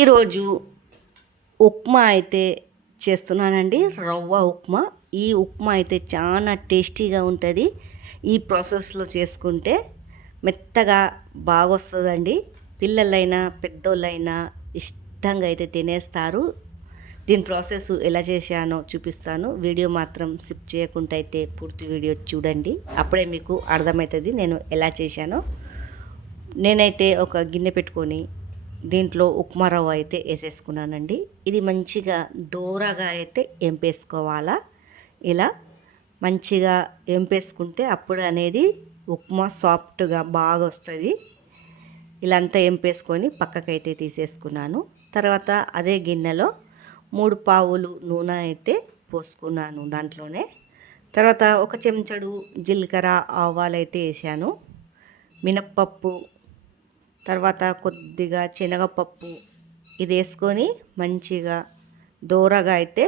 ఈరోజు ఉప్మా అయితే చేస్తున్నానండి. రవ్వ ఉప్మా. ఈ ఉప్మా అయితే చాలా టేస్టీగా ఉంటుంది. ఈ ప్రాసెస్లో చేసుకుంటే మెత్తగా బాగొస్తుందండి. పిల్లలైనా పెద్దోళ్ళైనా ఇష్టంగా అయితే తినేస్తారు. దీని ప్రాసెస్ ఎలా చేశానో చూపిస్తాను. వీడియో మాత్రం స్కిప్ చేయకుండా అయితే పూర్తి వీడియో చూడండి. అప్పుడే మీకు అర్థమవుతుంది నేను ఎలా చేశానో. నేనైతే ఒక గిన్నె పెట్టుకొని దీంట్లో ఉప్మా రవ్వ అయితే వేసేసుకున్నానండి. ఇది మంచిగా దోరగా అయితే ఎంపేసుకోవాలా. ఇలా మంచిగా ఎంపేసుకుంటే అప్పుడు అనేది ఉప్మా సాఫ్ట్గా బాగా వస్తుంది. ఇలా అంతా ఎంపేసుకొని పక్కకైతే తీసేసుకున్నాను. తర్వాత అదే గిన్నెలో 3 పావులు నూనె అయితే పోసుకున్నాను దాంట్లోనే. తర్వాత ఒక చెంచడు జీలకర్ర ఆవాలు అయితే వేసాను. మినప్పప్పు, తర్వాత కొద్దిగా శనగపప్పు ఇది వేసుకొని మంచిగా దోరగా అయితే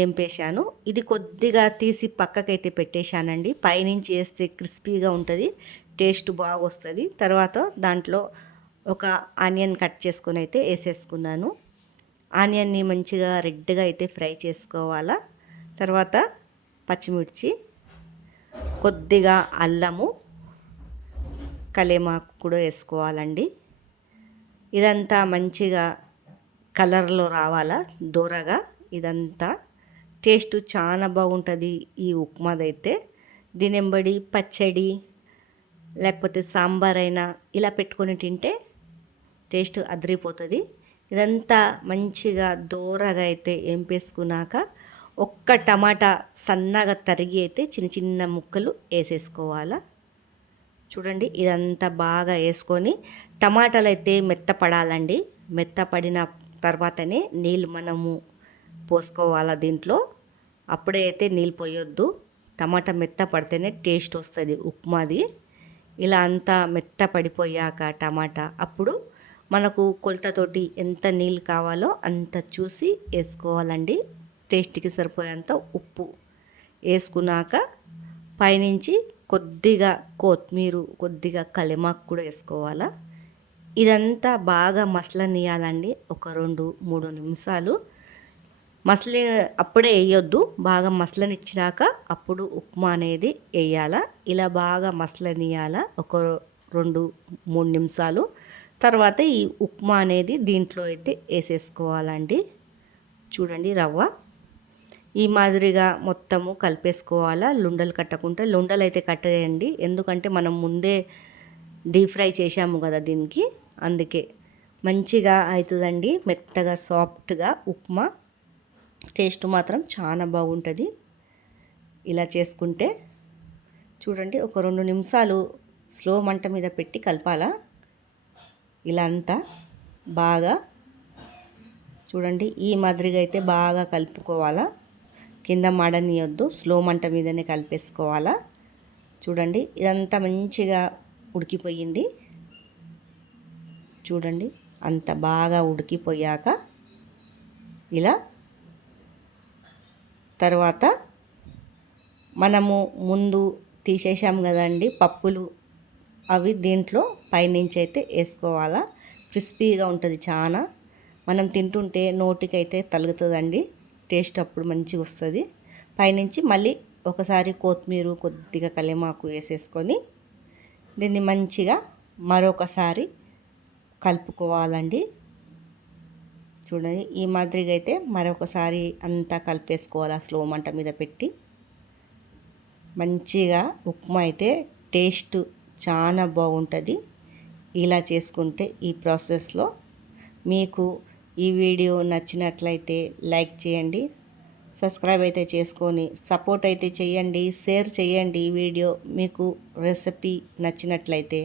ఏంపేశాను. ఇది కొద్దిగా తీసి పక్కకైతే పెట్టేశానండి. పైనుంచి వేస్తే క్రిస్పీగా ఉంటుంది, టేస్ట్ బాగా వస్తుంది. తర్వాత దాంట్లో ఒక ఆనియన్ కట్ చేసుకొని అయితే వేసేసుకున్నాను. ఆనియన్ని మంచిగా రెడ్గా అయితే ఫ్రై చేసుకోవాలా. తర్వాత పచ్చిమిర్చి, కొద్దిగా అల్లము, కలేమాకు కూడా వేసుకోవాలండి. ఇదంతా మంచిగా కలర్లో రావాలా దూరగా. ఇదంతా టేస్ట్ చాలా బాగుంటుంది ఈ ఉప్మాదైతే. దీనెంబడి పచ్చడి లేకపోతే సాంబార్ అయినా ఇలా పెట్టుకొని తింటే టేస్ట్ అదిరిపోతుంది. ఇదంతా మంచిగా దూరగా అయితే ఏంపేసుకున్నాక ఒక్క టమాటా సన్నగా తరిగి అయితే చిన్న చిన్న ముక్కలు వేసేసుకోవాలా. చూడండి ఇదంతా బాగా వేసుకొని టమాటాలు అయితే మెత్తపడాలండి. మెత్తపడిన తర్వాతనే నీళ్ళు మనము పోసుకోవాలా దీంట్లో. అప్పుడే అయితే నీళ్ళు పోయొద్దు. టమాటా మెత్త పడితేనే టేస్ట్ వస్తుంది ఉప్మాది. ఇలా అంతా మెత్త పడిపోయాక టమాటా అప్పుడు మనకు కొలతతోటి ఎంత నీళ్ళు కావాలో అంత చూసి వేసుకోవాలండి. టేస్ట్కి సరిపోయేంత ఉప్పు వేసుకున్నాక పైనుంచి కొద్దిగా కొత్తిమీర, కొద్దిగా కలెమాకు కూడా వేసుకోవాలా. ఇదంతా బాగా మసలనియాలండి. ఒక 2-3 నిమిషాలు మసలి అప్పుడే వేయొద్దు. బాగా మసలనిచ్చినాక అప్పుడు ఉప్మా అనేది వేయాలా. ఇలా బాగా మసలనియాల ఒక 2-3 నిమిషాలు. తర్వాత ఈ ఉప్మా అనేది దీంట్లో అయితే వేసేసుకోవాలండి. చూడండి రవ్వ ఈ మాదిరిగా మొత్తము కలిపేసుకోవాలా. లుండలు కట్టకుండా. లుండలు అయితే కట్టేయండి, ఎందుకంటే మనం ముందే డీప్ ఫ్రై చేసాము కదా దీనికి, అందుకే మంచిగా అవుతుందండి. మెత్తగా సాఫ్ట్గా ఉప్మా టేస్ట్ మాత్రం చాలా బాగుంటుంది ఇలా చేసుకుంటే. చూడండి ఒక 2 నిమిషాలు స్లో మంట మీద పెట్టి కలపాలా. ఇలా అంతా బాగా చూడండి ఈ మాదిరిగా అయితే బాగా కలుపుకోవాలా. కింద మాడనియొద్దు, స్లో మంట మీదనే కలిపేసుకోవాలా. చూడండి ఇదంతా మంచిగా ఉడికిపోయింది. చూడండి అంత బాగా ఉడికిపోయాక ఇలా తర్వాత మనము ముందు తీసేసాం కదండి పప్పులు, అవి దీంట్లో పైనుంచి అయితే వేసుకోవాలా. క్రిస్పీగా ఉంటుంది చాలా. మనం తింటుంటే నోటికైతే తలుగుతుందండి. టేస్ట్ అప్పుడు మంచిగా వస్తుంది. పైనుంచి మళ్ళీ ఒకసారి కొత్తిమీర, కొద్దిగా కలేమాకు వేసేసుకొని దీన్ని మంచిగా మరొకసారి కలుపుకోవాలండి. చూడండి ఈ మాదిరిగా అయితే మరొకసారి అంతా కలిపేసుకోవాలి స్లో మంట మీద పెట్టి. మంచిగా ఉప్మా అయితే టేస్ట్ చాలా బాగుంటుంది ఇలా చేసుకుంటే. ఈ ప్రాసెస్లో మీకు ఈ వీడియో నచ్చినట్లయితే లైక్ చేయండి, సబ్స్క్రైబ్ అయితే చేసుకొని సపోర్ట్ అయితే చేయండి, షేర్ చేయండి. ఈ వీడియో మీకు రెసిపీ నచ్చినట్లయితే.